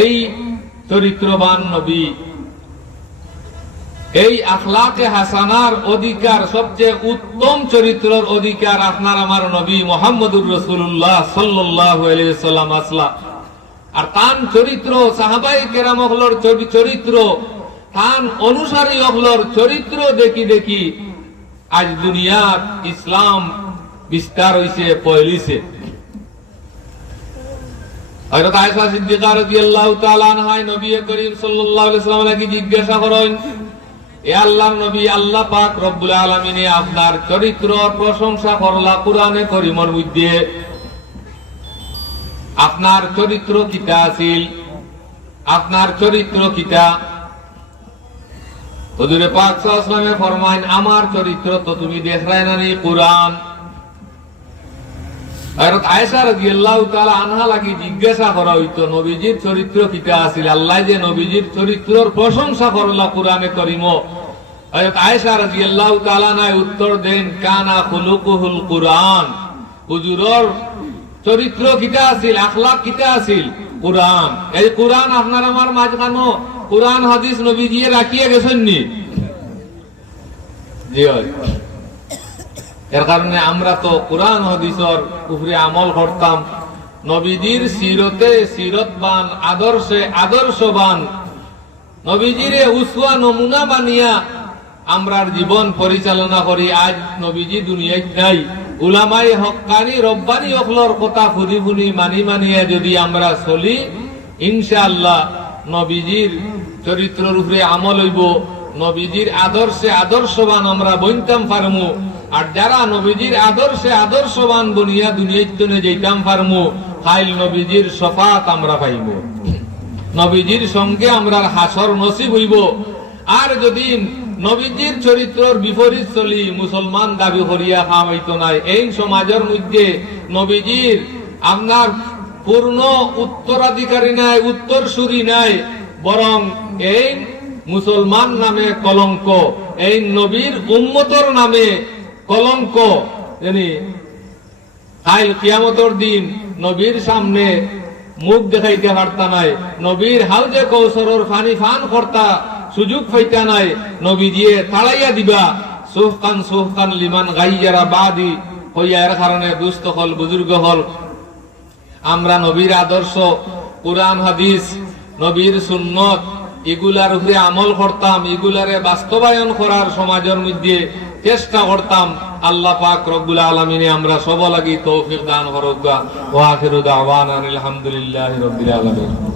এই চরিত্রবান নবী, এই আখলাকে হাসানার অধিকার, সবচেয়ে উত্তম চরিত্রের অধিকার আপনার আমার নবী মুহাম্মদুর রাসূলুল্লাহ সাল্লাল্লাহু আলাইহি ওয়াসাল্লাম আসলা। আর তান চরিত্র, সাহাবায়ে কেরাম হলর চরিত্র, তান অনুসারী হলর চরিত্র দেখি দেখি আজ দুনিয়ার ইসলাম বিস্তার হইছে, পয়লিছে। হযরত আয়েশা সিদ্দিকা রাদিয়াল্লাহু তাআলা আনহা নবী করিম সাল্লাল্লাহু আলাইহি ওয়াসাল্লামকে জিজ্ঞাসা করেন, এ আল্লাহর নবী, আল্লাহ পাক রব্বুল আলামিন আপনার চরিত্র প্রশংসা করলা কুরআনে কারীমের মধ্যে, আপনার চরিত্র কিতা আছিল? আপনার চরিত্র কিতা? হুজুরে পাক সাল্লাল্লাহু আলাইহি ওয়াসাল্লাম ফরমাইন, আমার চরিত্র তো তুমি দেখরাই না নি কুরআন। হযরত আয়েশা রাদিয়াল্লাহু তাআলা আনহা লাগি জিজ্ঞাসা করা হইতো, নবীজির চরিত্র কিতা আছিল? আল্লাহ যে নবীজির চরিত্রের প্রশংসা করলা কুরআনে কারীম। হযরত আয়েশা রাদিয়াল্লাহু তাআলা নাই উত্তর দেন, কানা খুলুকুহুল কুরআন। হুজুরের চরিত্র কিতা আছিল, আখলাক কিতা আছিল? কুরআন। এই কুরআন আপনার আমার মাঝখানো কুরআন হাদিস নবীজি রাখিয়ে গেছেন নি? জি হয়। এর কারণে আমরা তো কুরআন হাদিসের উপরে আমল করতাম। নবীজির সিরতে সিরতবান, আদর্শে আদর্শবান, নবীজিরে উসওয়া নমুনা বানিয়া আমরার জীবন পরিচালনা করি। আজ নবীজি দুনিয়ায় নাই, উলামায়ে হক্কানি রব্বানি হকলর কথা ফুদি ফুদি মানি মানিয়ে যদি আমরা চলি, ইনশাআল্লাহ নবীজির চরিত্রের উপরে আমল হইব, নবীজির আদর্শে আদর্শবান আমরা বইনতাম পারমু। আর যারা নবীজির আদর্শে আদর্শবান বনিয়া দুনিয়ায় যেতাম পারমু, খাইল নবীজির শফাত আমরা পাইব, নবীজির সঙ্গে আমরা হাসর নসিব হইব। আর যদি নবীজির চরিত্রের বিপরীত চলি, মুসলমান দাবি করিয়া খাওয়াইতো নাই। এই সমাজের মধ্যে নবীজির আপনার পূর্ণ উত্তরাধিকারী নাই, উত্তরসূরি নাই, বরং এই মুসলমান নামে কলঙ্ক, এই নবীর উম্মতর নামে কলঙ্ক। জানি কাল কিয়ামতের দিন নবীর সামনে মুখ দেখাইতে পারতা নাই, নবীর হাউজে কৌসরের পানি পান করতা সুযোগ পাইতা নাই, নবীজিয়ে তাড়াইয়া দিবা, সুহকান লিমান গাইয়ারা বাদি হইয়া। এর কারণে দুস্থ হল, বুজুর্গ হল, আমরা নবীর আদর্শ, কুরআন হাদিস, নবীর সুন্নত, এগুলার উপরে আমল করতাম, এগুলারে বাস্তবায়ন করার সমাজের মধ্যে চেষ্টা করতাম। আল্লাহ পাক রব্বুল আলামিন আমরা সব লাগি তৌফিক দান করুক। ওয়া আখিরু দাওয়ানা আলহামদুলিল্লাহি রাব্বিল আলামিন।